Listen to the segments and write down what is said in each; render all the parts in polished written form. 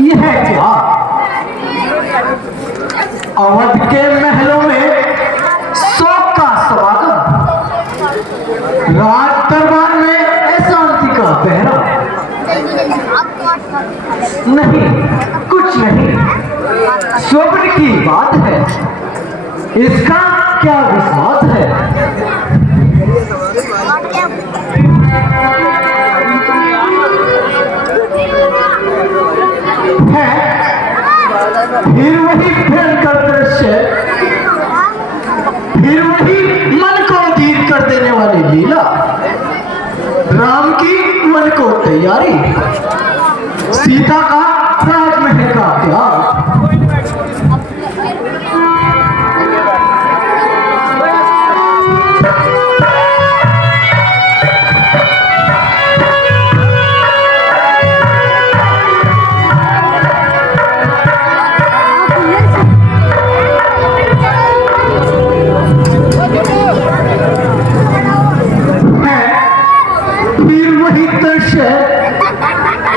यह क्या? अवध के महलों में शोक का स्वागत, राज दरबार में अशांति का पहरा। नहीं, कुछ नहीं, स्वप्न की बात है। इसका क्या विश्वास है? फिर वही भयंकर दृश्य, फिर वही मन को अधीर कर देने वाली लीला। राम की मन को तैयारी, सीता का राजमहल का त्याग।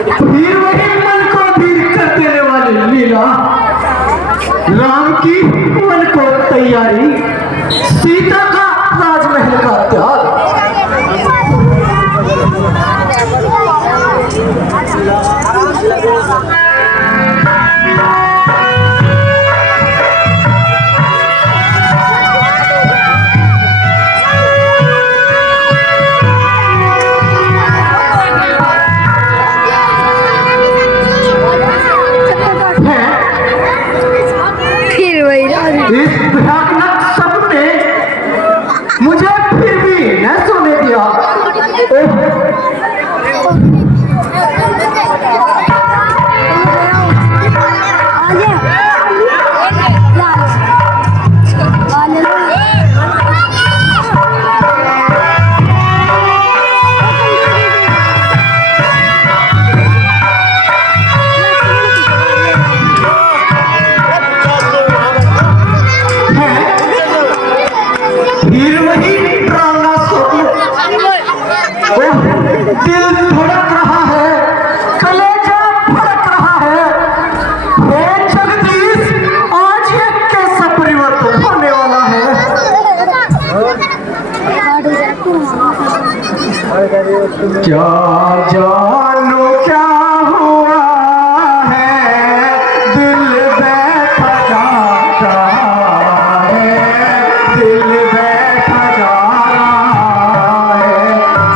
फिर वही मन को अधीर कर देने वाली लीला। राम की मन को तैयारी, सीता का राजमहल का त्याग। इस भयानक सपने मुझे फिर भी न सोने दिया। दिल धड़क रहा है, कलेजा फड़क रहा है। हे जगदीश, आज ये कैसा परिवर्तन होने वाला है? क्या जानू क्या हुआ है, दिल बैठा जाता है, दिल बैठा जा रहा है।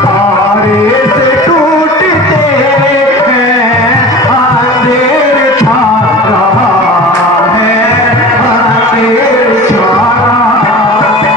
तारे से टूटते हैं, अंधेर छा रहा है, अंधेर छा रहा है।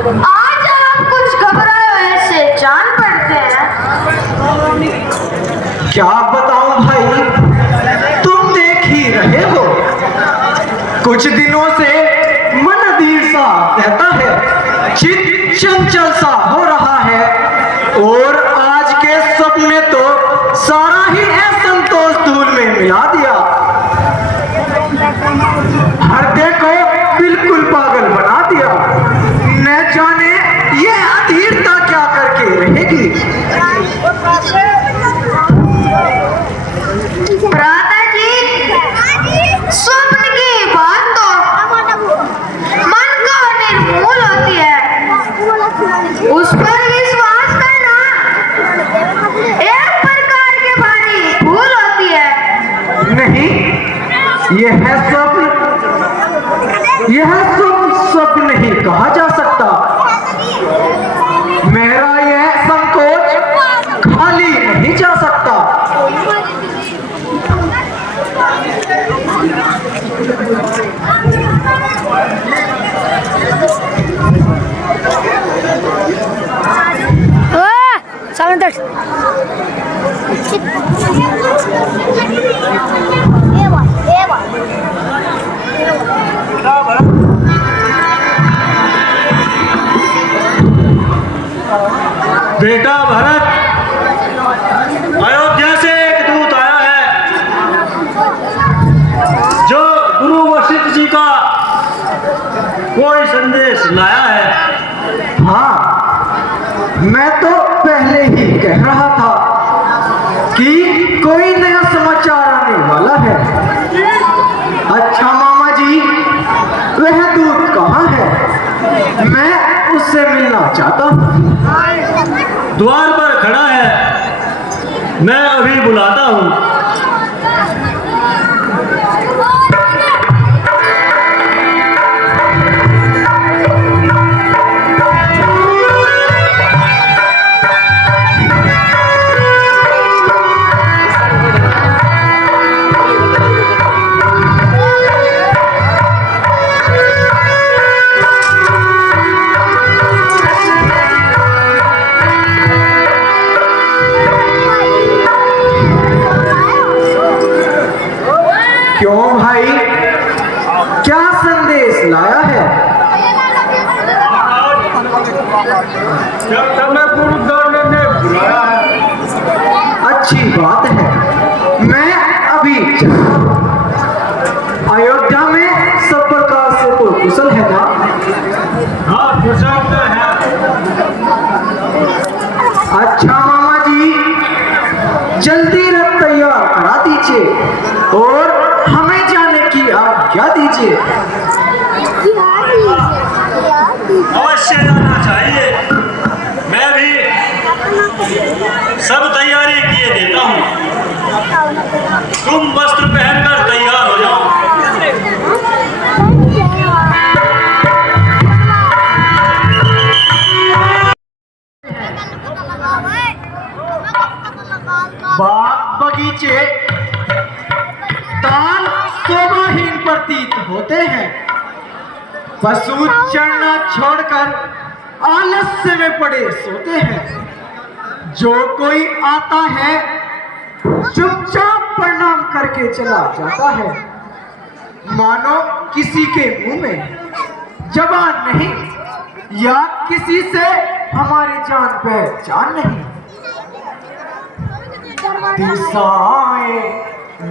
आज आप कुछ घबराए ऐसे जान पड़ते हैं। क्या बताऊं भाई, तुम देख ही रहे हो, कुछ दिनों से मन अधीर सा रहता है, चित चंचल सा हो रहा है, और आज के सपने तो सारा ही असंतोष धूल में मिला दिया। हृदय को बिल्कुल पागल बना दिया। न जाने ये अधीरता क्या करके रहेगी। भ्राता जी, स्वप्न की बात तो मन को निर्मूल होती है, उस पर विश्वास करना एक प्रकार की भारी भूल होती है। नहीं, यह स्वप्न नहीं कहा जा सकता। मेरा यह संकोच खाली नहीं जा सकता। बेटा भरत, अयोध्या से एक दूत आया है जो गुरु वशिष्ठ जी का कोई संदेश लाया है। हाँ, मैं तो पहले ही कह रहा था कि कोई नया समाचार आने वाला है। अच्छा मामा जी, वह दूत कहाँ है? मैं उससे मिलना चाहता हूँ। द्वार पर खड़ा है, मैं अभी बुलाता हूँ। क्यों भाई, क्या संदेश लाया है? अच्छी बात है, मैं अभी अयोध्या में सब प्रकार से कोई कुशल है ना? हाँ, कुशल तो है। अच्छा मामा जी, जल्दी रथ तैयार करा दीजिए और हमें जाने की आज्ञा दीजिए। अवश्य जाना चाहिए, मैं भी सब तैयारी किए देता हूँ। तुम वस्त्र पहनकर तैयार हो जाओ। बाग बगीचे ताल शोभाहीन प्रतीत होते हैं। पशु चरना छोड़कर आलस्य में पड़े सोते हैं। जो कोई आता है चुपचाप प्रणाम करके चला जाता है, मानो किसी के मुंह में जबान नहीं या किसी से हमारी जान पहचान नहीं। दिशाएं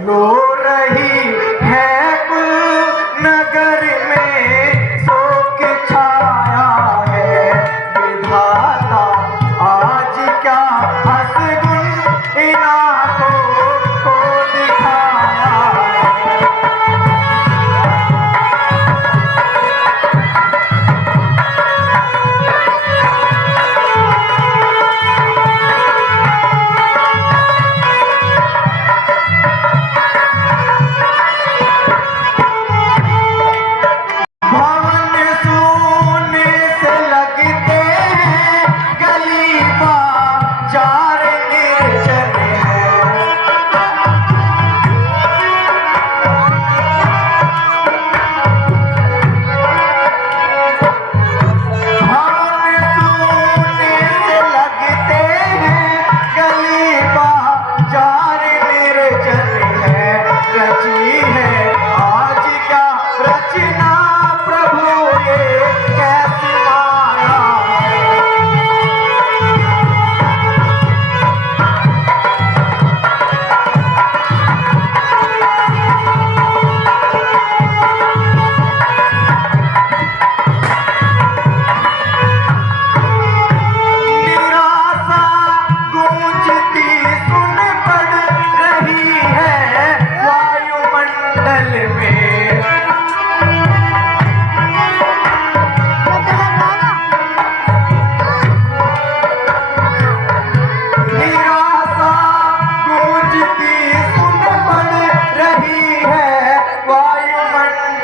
लो रही है कुल नगर में, शोक छाया है विधाता आज क्या हंसगुन इन आंखों को दिखाया है।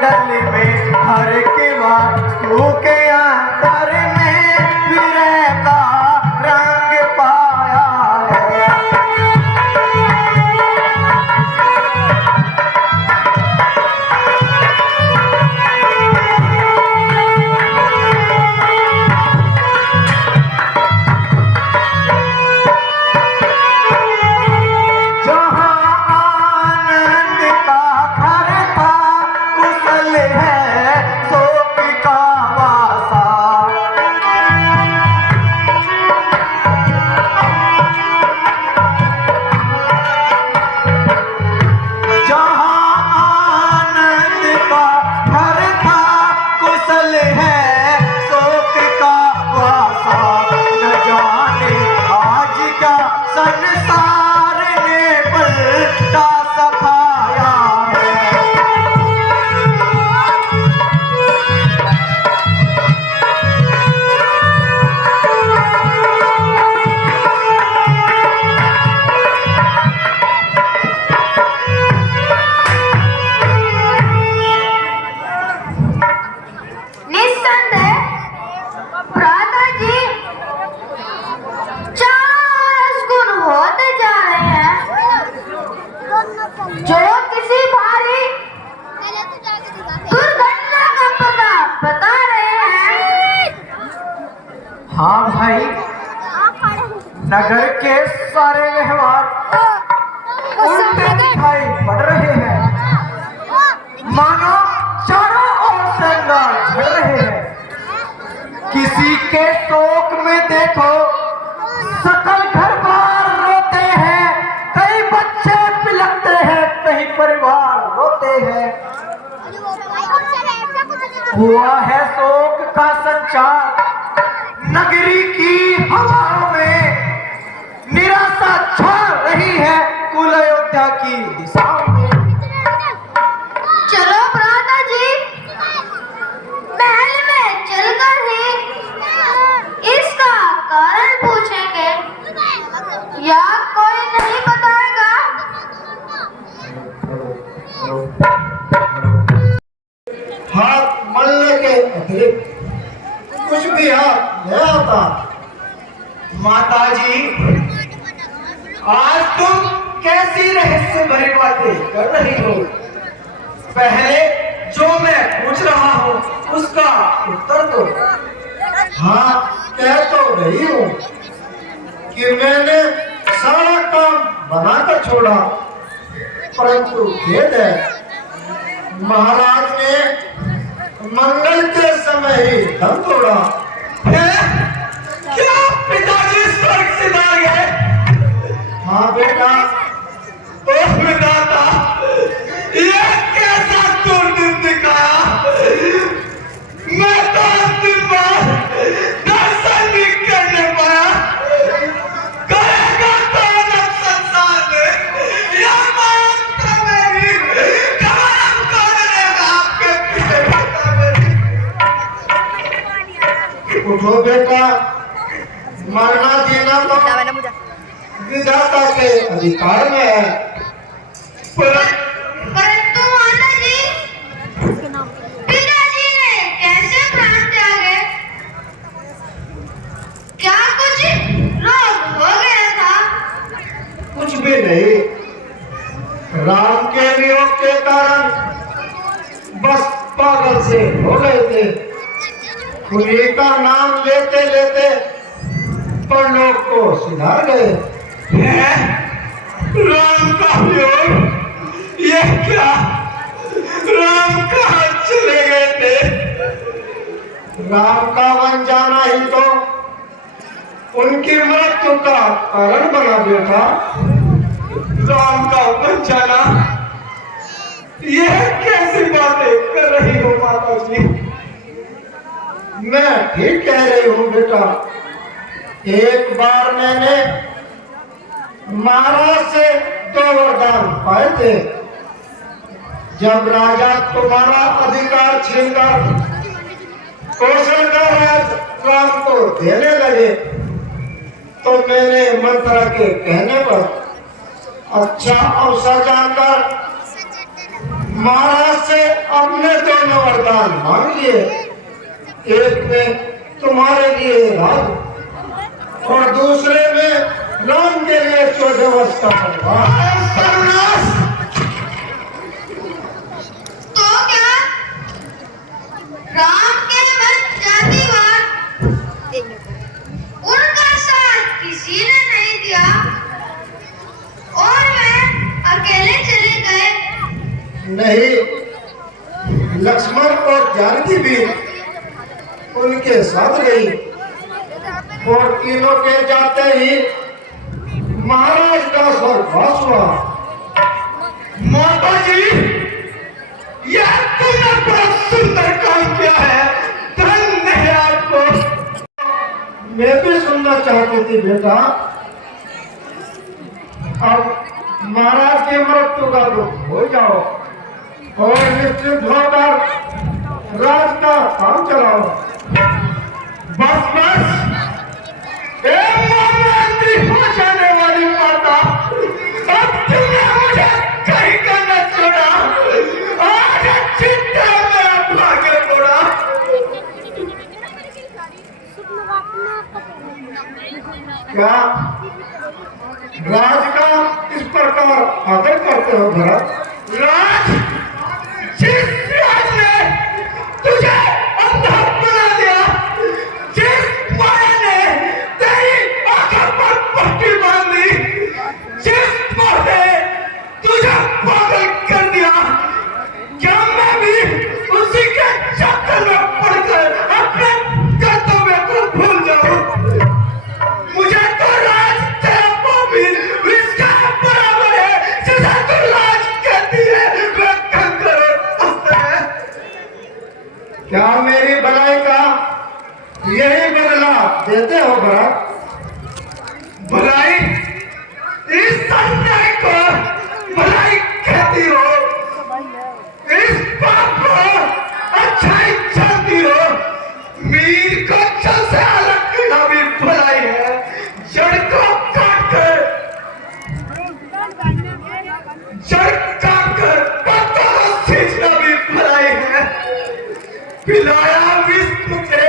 जंगल में हर के वास्तु के अंतर में विरह का रंग पाया है। संसार ने पलटा सखाया है। निस्संदेह भ्राता जी चारों रसगुन होते जा रहे हैं, जो किसी भारी दुर्घटना का पता बता रहे हैं। हाँ भाई, नगर के सारे व्यवहार उल्टे दिखाई पड़ रहे हैं, मानो चारों ओर से अंगार झड़ रहे हैं। किसी के शोक में देखो सकल घर बार रोते हैं, कई बच्चे पिलकते हैं, कई परिवार रोते हैं। हुआ है शोक का संचार नगरी की हवाओं में, निराशा छा रही है कुल अयोध्या की दिशाओं में। चलो भ्राता जी, महल में चलकर ही इसका कारण पूछेंगे, या कोई नहीं बताएगा? हाथ मलने के अतिरिक्त कुछ भी हाथ नहीं आता। माता जी, आज तुम कैसी रहस्य भरी बातें कर रही हो? पहले जो मैं पूछ रहा हूँ उसका उत्तर दो। हाँ, कह तो रही हूँ कि मैंने सारा काम बनाकर छोड़ा, परंतु खेद है महाराज ने मंगल के समय ही दम तोड़ा। क्या पिताजी स्वर्ग से आ गए? हाँ बेटा। ओह विधाता, ये कैसा दुर्दिन दिखाया। मैं तो अंतिम बार दर्शन भी करने पाया। करेगा कौन अब संसार में यह मौत तो मेरी, कमरम कौन लेगा आपके पीछे बता मेरी। उठो बेटा, मरना जीना तो विधाता के अधिकार में है। परंतु माता जी, पिताजी ने कैसे प्राण त्यागे? क्या कुछ रोग हो गया था? कुछ भी नहीं, राम के वियोग के कारण बस पागल से हो गए थे। खुली का नाम लेते लेते पर लोग को सुधार गए। राम का वियोग? ये क्या? राम कहाँ चले गए थे? राम का वन जाना ही तो उनकी मृत्यु का कारण बना बेटा। राम का वन जाना? यह कैसी बातें कर रही हो माता जी? मैं ठीक कह रही हूँ बेटा। एक बार मैंने महाराज से 2 वरदान पाए थे। जब राजा तुम्हारा अधिकार छीनकर कौशल का राज राम को देने लगे, तो मैंने मंत्रा के कहने पर अच्छा अवसर जानकर महाराज से अपने दोनों वरदान मांग लिए। एक में तुम्हारे लिए राज और दूसरे में राम के लिए 14 वर्ष का सर्वनाश। तो क्या राम के वंश जातिवाद उनका साथ किसी ने नहीं दिया और वे अकेले चले गए? नहीं, लक्ष्मण और जानकी भी उनके साथ गई और तीनों के जाते ही महाराज का स्वर्गवास हुआ। माता जी, यह तुमने बड़ा सुंदर काम किया है, धन्य है आपको। मैं भी सुनना चाहती थी बेटा। अब महाराज के मृत्यु का दुख हो जाओ और निश्चिंत होकर राज का काम चलाओ। बस बस, हो जाने वाली माता, अब तुमने मुझे कहीं का न छोड़ा। आज अच्छी तरह मेरा भाग्य तोड़ा। क्या राज का इस प्रकार आदर करते हो भरत? राज, जिस राज ने तुझे अंधा बना दिया, जिस माया ने तेरी आंखों पर पट्टी बांध दी, जिस मोह ने तुझे पागल कर दिया, क्या मैं भी उसी के चक्कर में पड़कर अपने कर्तव्य को भूल जाऊं? मुझे तो राज तेरा पापी इसका बराबर है जिसे तू राज कहती है। वे कंकर और पत्थर है। क्या मेरी भलाई का यही बदला देते हो भरत? भलाई, इस अन्याय को भलाई कहती हो, इस पाप को अच्छाई जानती हो। मीर को जल से अलग करना भी भलाई है, जड़ को काटकर पत्तों को खींचना भी भलाई है। पिलाया विष मुझे,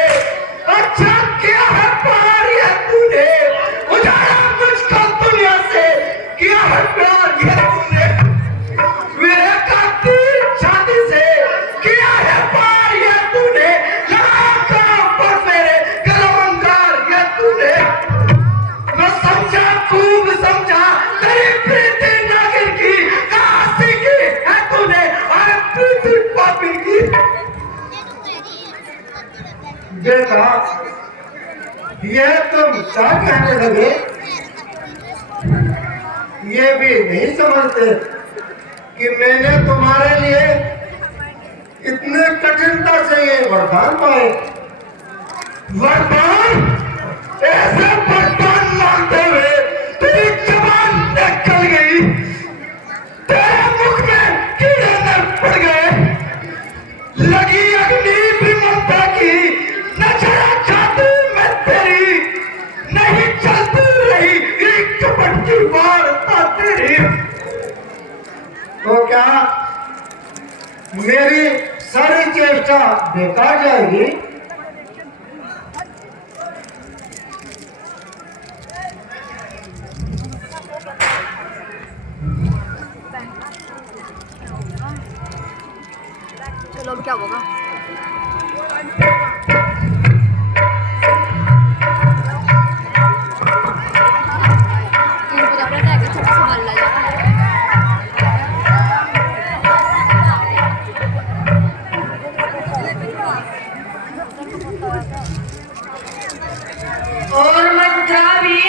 अच्छा किया है प्यार ये तूने, उजाड़ा मुझको दुनिया से, किया है प्यार ये तूने। मेरे काटी छाती से किया है प्यार ये तूने, लगाया गाँव पर मेरे गलवंगार ये तूने। मैं समझा, खूब समझा, तेरी प्रीति नागिन की कहाँ सीखी है तूने, और प्रीति पापी की। बेटा, ये तुम क्या कहने लगे? ये भी नहीं समझते कि मैंने तुम्हारे लिए इतने कठिनता से ये वरदान पाए। वरदान, ऐसे वरदान मांगते हुए तेरी जबान निकल गई, तेरे मुख में कीड़े न पड़ गए, लगी अग्नि भी ममता की, न चढ़ा जादू में तेरी, नहीं चलती रही एक कपट की वार्ता तेरी। तो क्या मेरी सारी चेष्टा बेकार जाएगी? चलो अब क्या होगा? इनको तो अपना टैग छोटा सा मार लिया। और मथुरा भी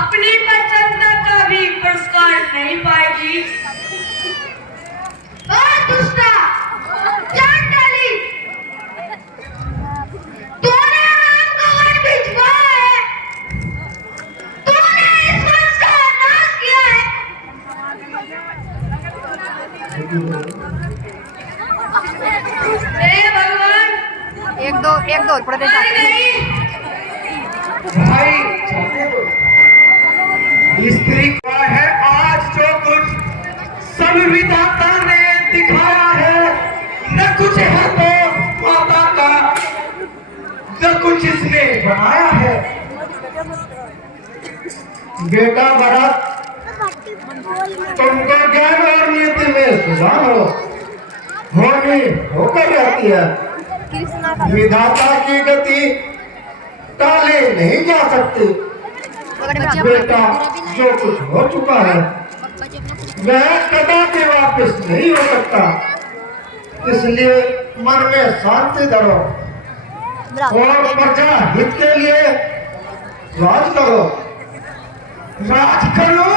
अपनी प्रचंडता का भी पुरस्कार नहीं पाएगी। दुष्टा, चांडाली, तूने राम का वन भिजवाया है, तूने इस वंश का नाश किया है। हे भगवान, एक दो पड़ते भाई, स्त्री का है आज जो कुछ सब सब विधाता ने दिखाया है, न कुछ है तो माता का, न कुछ इसने बनाया है। बेटा भरत, तुमको ज्ञान और नीति में सुधार होनी होकर रहती है। विधाता की गति टाले नहीं जा सकती। बेटा, जो कुछ हो चुका है वह कदापि वापस नहीं हो सकता, इसलिए मन में शांति धरो और प्रजा हित के लिए राज करो। राज करो,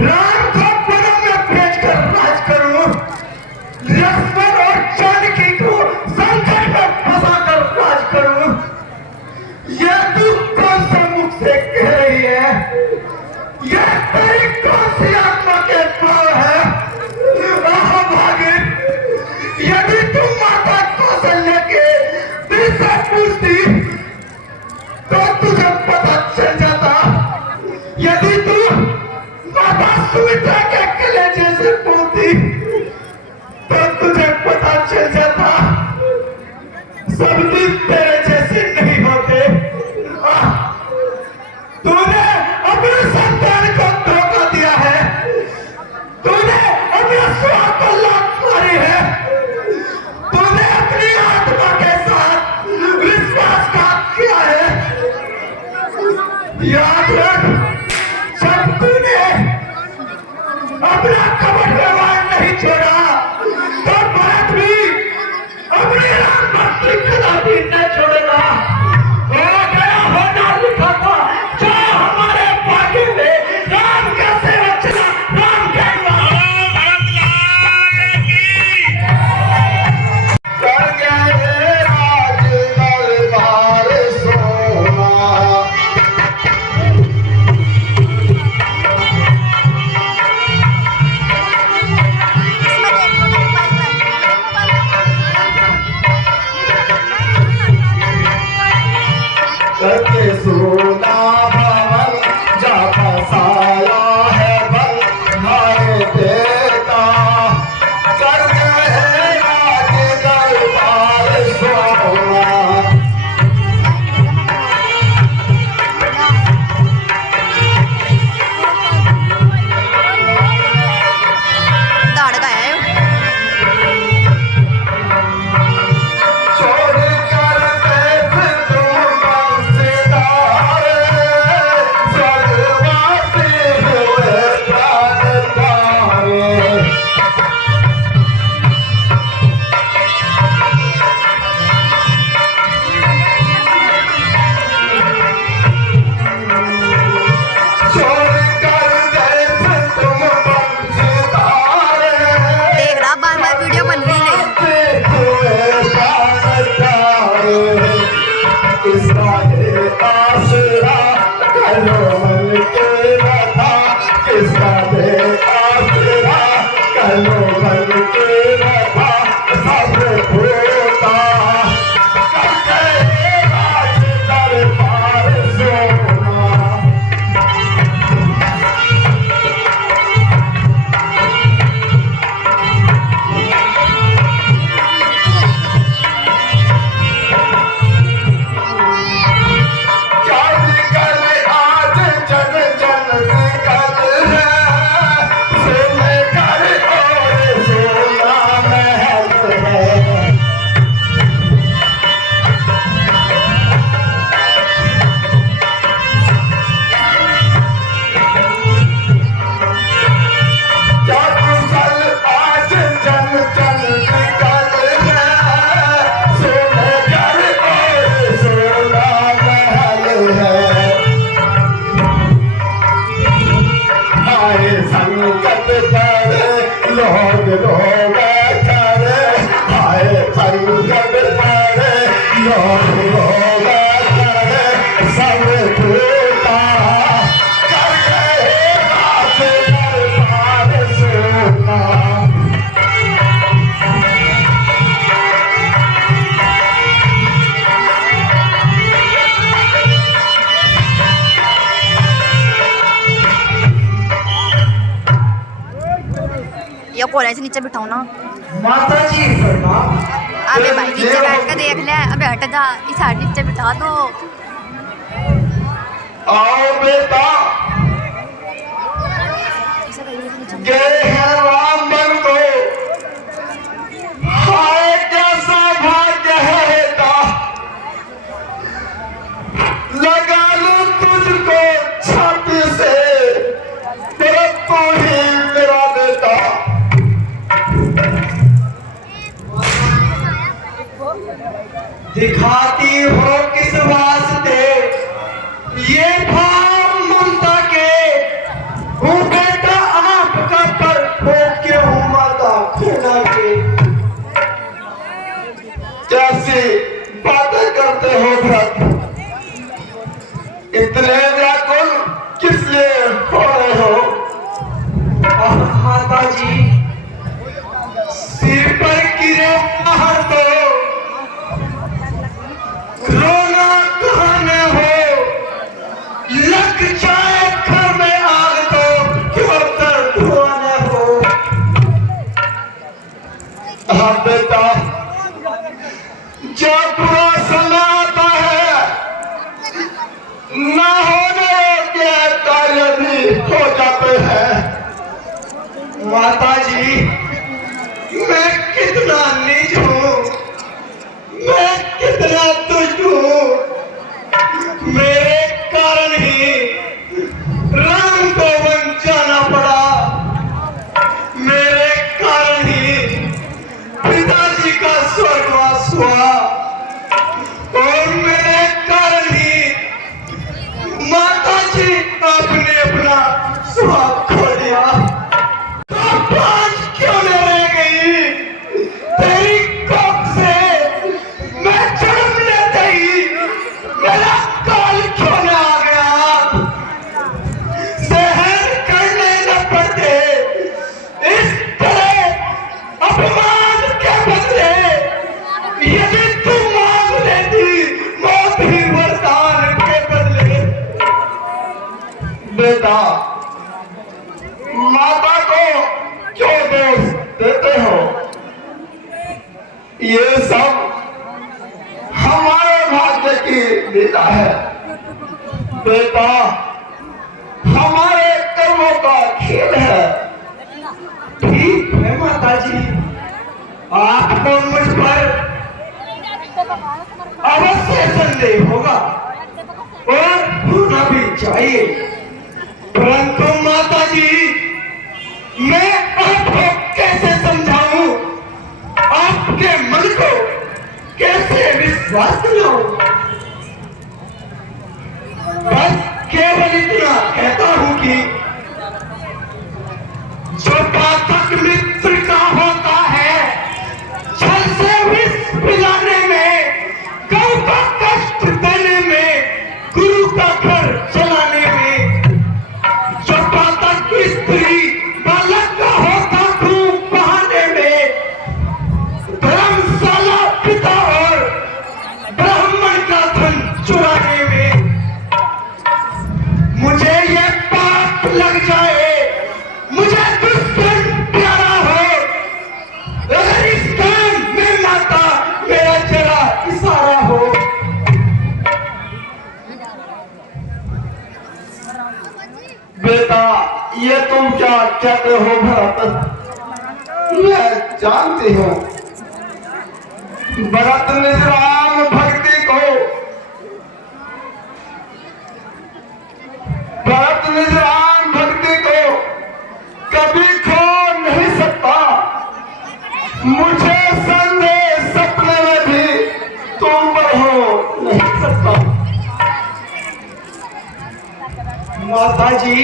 राम को पदों में भेजकर राज करो, लक्ष्मण और जानकी को संकट में फंसाकर राज करो। यह तू कौन सा मुख से कह रही है? यह तेरी कौन सी आत्मा के भाव है? आह भागे, यदि तुम माता कौशल्या के दिल से पूछती तो तुझे पता चल जाता। यदि तू माता सुमित्रा के कलेजे से पूछती तो तुझे पता चल जाता। सब दिन तेरे जैसे नहीं होते। तूने अपने संतान को धोखा दिया है, तूने अपने स्वार्थ को लात मारी है, तूने अपनी आत्मा के साथ विश्वासघात किया है। याद रख, जब तूने अपना कपट व्यवहार नहीं छोड़ा तो भरत भी अपनी राम भक्ति कदापि न छोड़ेगा। हो गया होना लिखा था, जो हमारे भाग्य में राम का सेवक चला, राम के कर गए राज दरबार सोना। करके सोना भवन जा फसाया है बल हमारे देवता। कर गए राज दरबार सोना। दौड़ गया है। छोड़ कर देख तुम बंसीदार, स्वर्गवासी हुए प्राण प्यारे। छोड़ कर देख तुम बंसीदार, देख रहा बार वीडियो बन रही नहीं। किसका दे आसरा करो मन के रथा, किसका दे आसरा करो मन के रथा। सब होता करके राज दरबार सोना। आज जन जन निकल है, सोने घर और सोना महल है। कुशल आज जन जन निकल है, सोने घर और सोना महल है। आए संकट पर लोग रोग करे, आए संकट पर लोग रोग करे। सब टूटा कर गए राज दरबार सोना। या कोले से नीचे बिठाओ ना। माता जी प्रणाम। अबे भाई नीचे बैठ के देख ले, अबे हट जा, इस साइड नीचे बिठा दो। आओ बेटा, गए हैं राम बन को, हाय कैसा भाग्य है बेटा, लगा लूं तुझको छाती से, तेरा तू ही मेरा बेटा। दिखाती हो किस वास्ते ये भाव ममता के, हूँ बेटा आपका पर के हूँ माता खुदा के। कैसी बातें करते हो भरत, इतने व्याकुल किस लिए हो रहे हो? माता जी सिर पर गिरे पहाड़ तो रोना कहने हो, लग जाए घर में आग तो क्यों दर्द होने हो। हाँ बेटा, जब बुरा समय आता है न होने के कार्य भी हो जाते हैं। माता जी मैं कितना नीच हूँ, मैं कितना दुष्ट हूँ, मेरे कारण ही राम को वन जाना पड़ा, मेरे कारण ही पिताजी का स्वर्गवास हुआ, और मेरे कारण ही माता जी आपने अपना स्वाद खो दिया। तो आज क्यों न रह गई तेरी कोख से, मैं जन्म लेते ही मेरा काल क्यों न आ गया, सहन करने न पड़ते इस तरह अपमान के बदले, यदि तुम मांग लेती मौत ही वरदान के बदले। बेटा, माता को क्यों दोष देते हो? ये सब हमारे भाग्य की लीला है बेटा, हमारे कर्मों का खेल है। ठीक है माता जी, आपको मुझ पर अवश्य संदेह होगा और होना भी चाहिए, परंतु माता जी मैं आपको कैसे समझाऊं, आपके मन को कैसे विश्वास दिलाऊं। बस केवल इतना कहता हूं कि जो पाठक मित्र का होता है, छल से विष पिलाने में, गौ का कष्ट देने में, गुरु का घर चलाने में, जो पाठक स्त्री बालक का होता धूप बहाने में, धर्मशाला पिता और ब्राह्मण का धन चुराने में, मुझे ये पाप लग जाए, मुझे दुश्मन प्यारा हो, अगर इस काम में माता मेरा जरा इशारा हो। बेटा, ये तुम क्या कहते हो भरत? मैं जानती हूँ भरत निज राम भक्ति को, भरत निज राम भक्ति को कभी खो नहीं सकता। मुझे संदेह सपने में भी तुम पर हो नहीं सकता। माता जी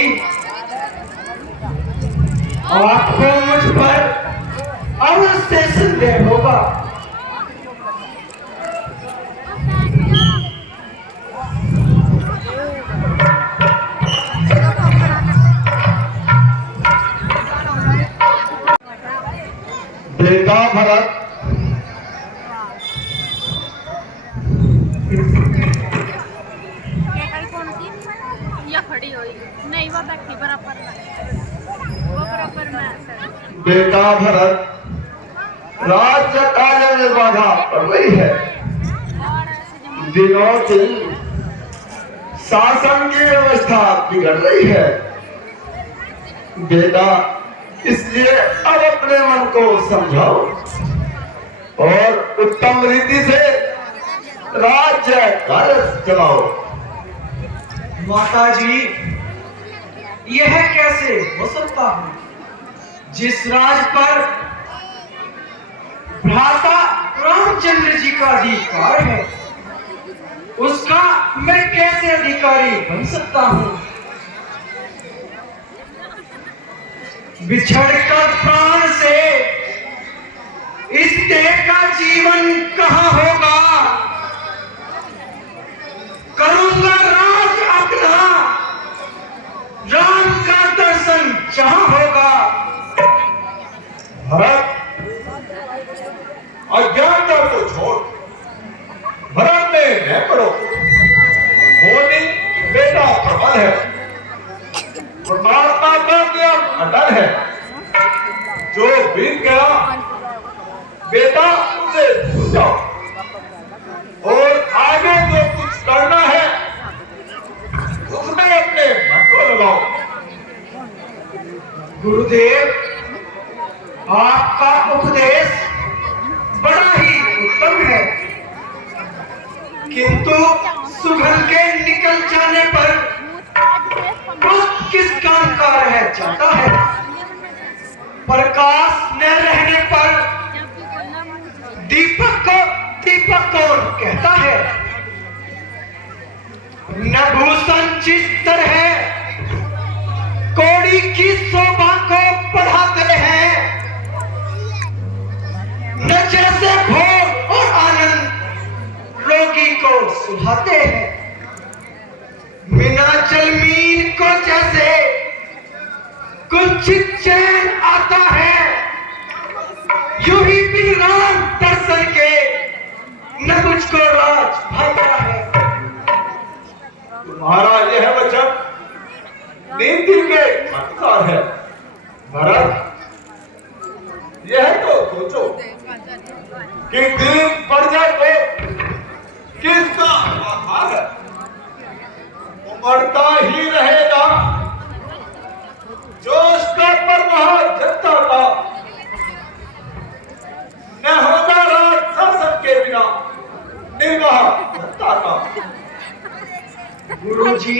आपको मुझ पर अवश्य संदेह होगा, बेटा भरत, या खड़ी हुई नहीं, वो बैठी बराबर। बेटा भरत, राज्य कार्य में बाधा पड़ रही है। दिनों दिन शासन की व्यवस्था बिगड़ रही है। बेटा, इसलिए अब अपने मन को समझाओ और उत्तम रीति से राज्य कार्य चलाओ। माताजी, यह कैसे हो सकता है? जिस राज पर भ्राता रामचंद्र जी का अधिकार है, उसका मैं कैसे अधिकारी बन सकता हूँ? बिछड़कर प्राण से इस देह का जीवन कहाँ होगा? करूंगा राज अपना, राम का दर्शन जहां होगा। भरत, अज्ञानता को छोड़ भरत में न पड़ो। होनी बेटा प्रबल है, परमात्मा का नियम अटल है। जो बीत गया बेटा उसे भूल जाओ और आगे जो कुछ करना है उसमें अपने मन को लगाओ। गुरुदेव, आपका उपदेश बड़ा ही उत्तम है, किंतु सुगंध के निकल जाने पर किस काम का रह जाता है? प्रकाश न रहने पर दीपक को दीपक कौन कहता है? न भूषण जिस तरह कौड़ी की शोभा को बढ़ाते हैं, न जैसे भोग और आनंद रोगी को सुहाते हैं। मीनाचल मीन को जैसे कुंठित चैन आता है, यूं ही भी राम दर्शन के न मुझको राज भाता है। तुम्हारा यह वचन नीति के अनुसार है। भरत, यह तो सोचो कि दिन पड़ जाए तो किसका आहार है? उमड़ता ही रहेगा जोश का प्रवाह जनता का। न होगा राज शासन के बिना निर्वाह जनता का। गुरुजी,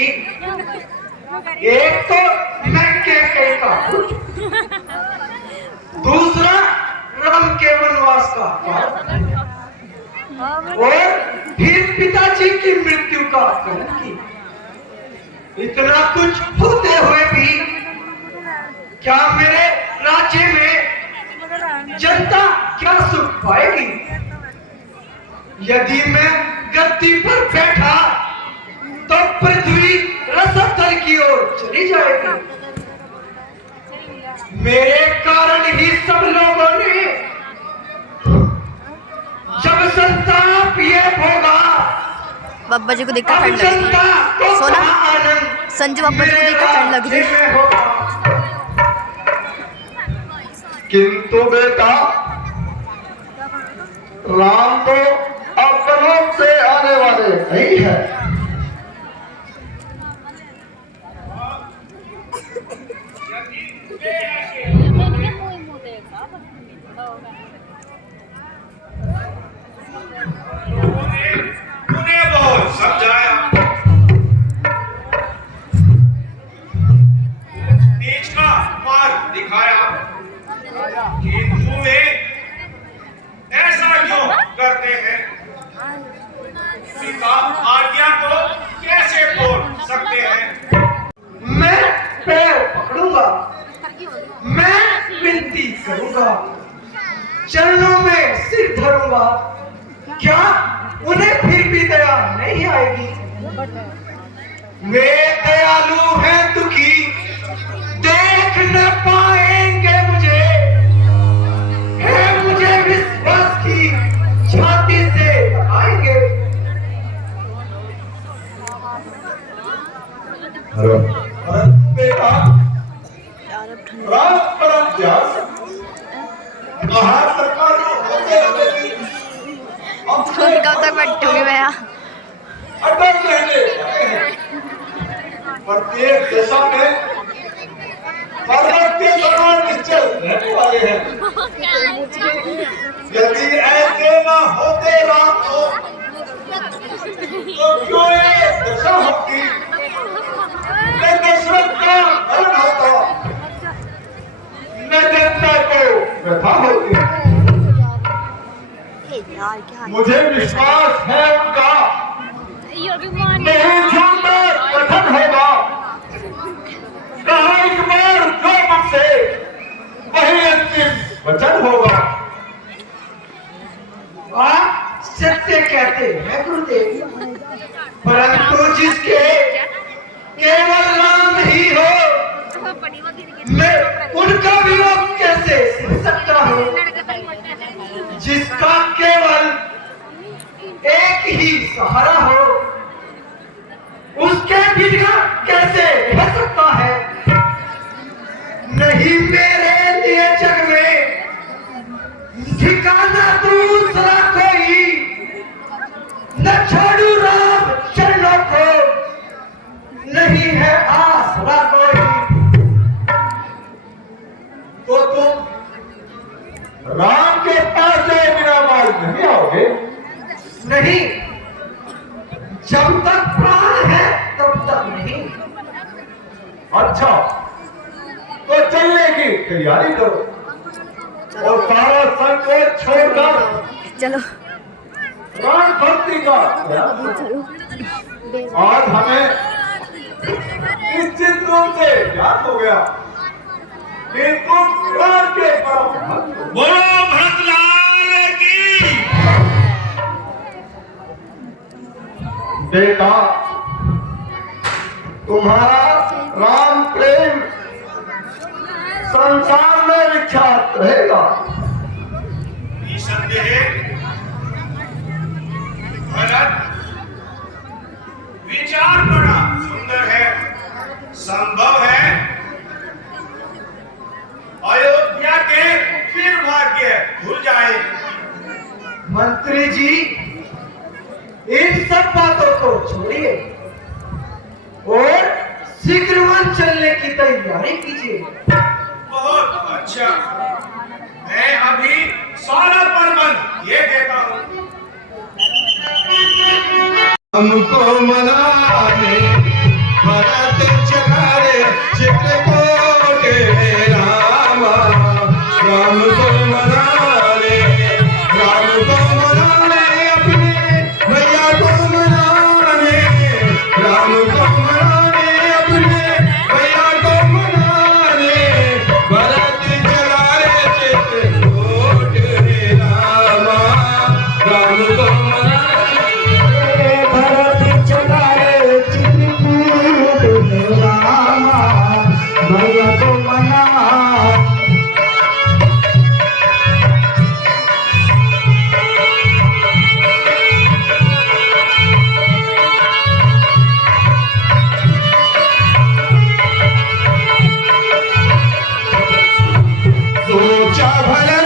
एक तो मैं कहता हूँ, दूसरा राम के वनवास का और फिर पिताजी की मृत्यु का कलंकी। इतना कुछ होते हुए भी क्या मेरे राज्य में जनता क्या सुख पाएगी? यदि मैं गद्दी पर बैठा तो पृथ्वी रसतल की ओर चली जाएगी। मेरे कारण ही सब लोगों ने जब संताप ये भोगा, बब्बा जी को देखकर ठंड लग रही। सोना, संजू बब्बा जी को देखकर ठंड लग रही है। किंतु बेटा, राम तो अपनों से आने वाले नहीं है। उन्हें बहुत समझाया, बीच का मार्ग दिखाया, किंतु वे ऐसा क्यों करते हैं? पिता आज्ञा को कैसे तोड़ सकते हैं? मैं पैर पकड़ूंगा, मैं विनती करूंगा, चरणों में सिर धरूंगा। क्या उन्हें फिर भी दया नहीं आएगी? वे दयालु हैं, दुखी देख न पाएंगे मुझे। है मुझे विश्वास की छाती से आएंगे। बेटा, राम कहाँ तक होते रहते कब तक बैठूंगी मैं यहाँ? अटक रहने प्रत्येक दिशा में पर्वत के समान निश्चल रहने वाले हैं। यदि ऐसे न होते राम तो क्यों ये दशा होती? न दशरथ का मरण होता, न जनता को व्यथा होती। यार क्या मुझे विश्वास है उनका नहीं झूठा कथन होगा। कहा एक बार जो मुझसे वही अंतिम वचन होगा। आप सत्य कहते हैं गुरुदेव, परंतु जिसके केवल नाम ही हो, मैं उनका विरोध कैसे सुन सकता हूँ? जिसका केवल एक ही सहारा हो, उसके बिना कैसे रह सकता है? नहीं मेरे लिए जग में ठिकाना दूसरा कोई, न छोड़ू राम चरणों को, नहीं है आसरा कोई। तो तुम राम के पास जाए बिना मार्ग नहीं आओगे? नहीं, जब तक प्राण है तब तक नहीं। अच्छा, तो चलने की तैयारी करो और सारा संकोच छोड़कर चलो प्राण भक्ति का प्रयास करो। आज हमें निश्चित रूप से ज्ञात हो गया कि तुम प्राण के परम भक्त हो। बोलो भरतलाल की। बेटा, तुम्हारा राम प्रेम संसार में विख्यात रहेगा। निसंदेह भरत विचार बड़ा सुंदर है, संभव है अयोध्या के फिर भाग्य खुल जाए। मंत्री जी, इन सब बातों को छोड़िए और शीघ्र वन चलने की तैयारी कीजिए। बहुत अच्छा, मैं अभी सारा प्रबंध ये देता हूँ। हमको मनाने भरत चला रे चित्रकूट रामा, राम को मनाने, राम को मनाने, अपने भैया को मनाने, राम को मनाने, अपने भैया को मनाने, भरत चला रे चित्रकूट रामा, राम को मनाने, भरत चला रे चित्रकूट रामा, भैया को मना। सोचा भला